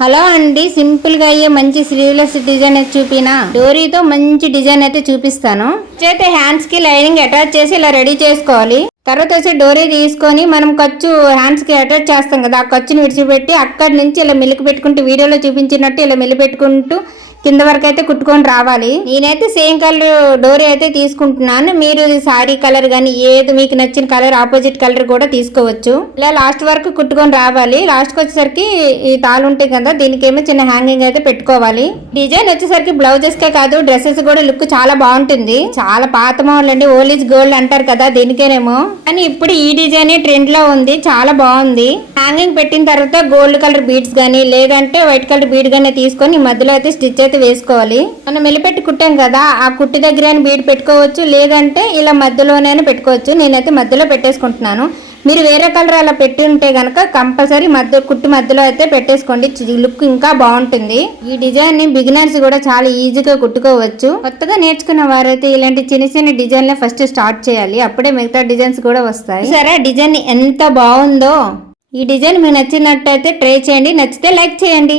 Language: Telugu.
హలో అండి, సింపుల్ గా అయ్యే మంచి స్లీవ్లెస్ డిజైన్ అయితే చూపినా డోరీతో మంచి డిజైన్ అయితే చూపిస్తాను. అయితే హ్యాండ్స్ కి లైనింగ్ అటాచ్ చేసి ఇలా రెడీ చేసుకోవాలి. తర్వాత వచ్చి డోరీ తీసుకొని మనం ఖర్చు హ్యాండ్స్ కి అటాచ్ చేస్తాం కదా, ఆ ఖర్చుని విడిచిపెట్టి అక్కడి నుంచి ఇలా మెలికి పెట్టుకుంటూ వీడియోలో చూపించినట్టు ఇలా మెలి పెట్టుకుంటూ కింద వరకు అయితే కుట్టుకొని రావాలి. నేనైతే సేమ్ కలర్ డోరీ అయితే తీసుకుంటున్నాను. మీరు సారీ కలర్ కానీ ఏది మీకు నచ్చిన కలర్ ఆపోజిట్ కలర్ కూడా తీసుకోవచ్చు. ఇలా లాస్ట్ వరకు కుట్టుకొని రావాలి. లాస్ట్ కి వచ్చేసరికి ఈ తాళ్ళు ఉంటాయి కదా, దీనికేమో చిన్న హ్యాంగింగ్ అయితే పెట్టుకోవాలి. డిజైన్ వచ్చేసరికి బ్లౌజెస్ కే కాదు డ్రెస్సెస్ కూడా లుక్ చాలా బాగుంటుంది. చాలా పాత మోడల్ అండి, ఓల్డ్ ఈజ్ గోల్డ్ అంటారు కదా దీనికేనేమో. కానీ ఇప్పుడు ఈ డిజైన్ ట్రెండ్ లో ఉంది, చాలా బాగుంది. హ్యాంగింగ్ పెట్టిన తర్వాత గోల్డ్ కలర్ బీడ్స్ గానీ లేదంటే వైట్ కలర్ బీడ్ గానీ తీసుకొని మధ్యలో అయితే స్టిచ్ అయితే వేసుకోవాలి. మనం మెలిపెట్టి కుట్టాం కదా, ఆ కుట్టి దగ్గర బీడ్ పెట్టుకోవచ్చు, లేదంటే ఇలా మధ్యలోనైనా పెట్టుకోవచ్చు. నేనైతే మధ్యలో పెట్టేసుకుంటున్నాను. మీరు వేరే కలర్ అలా పెట్టి ఉంటే గనక కంపల్సరీ కుట్టి మధ్యలో అయితే పెట్టేసుకోండి, లుక్ ఇంకా బాగుంటుంది. ఈ డిజైన్ ని బిగినర్స్ కూడా చాలా ఈజీగా కుట్టుకోవచ్చు. కొత్తగా నేర్చుకున్న వారైతే ఇలాంటి చిన్న చిన్న డిజైన్లే ఫస్ట్ స్టార్ట్ చేయాలి, అప్పుడే మిగతా డిజైన్స్ కూడా వస్తాయి. సరే, డిజైన్ ఎంత బాగుందో. ఈ డిజైన్ మీకు నచ్చినట్టయితే ట్రై చేయండి, నచ్చితే లైక్ చేయండి.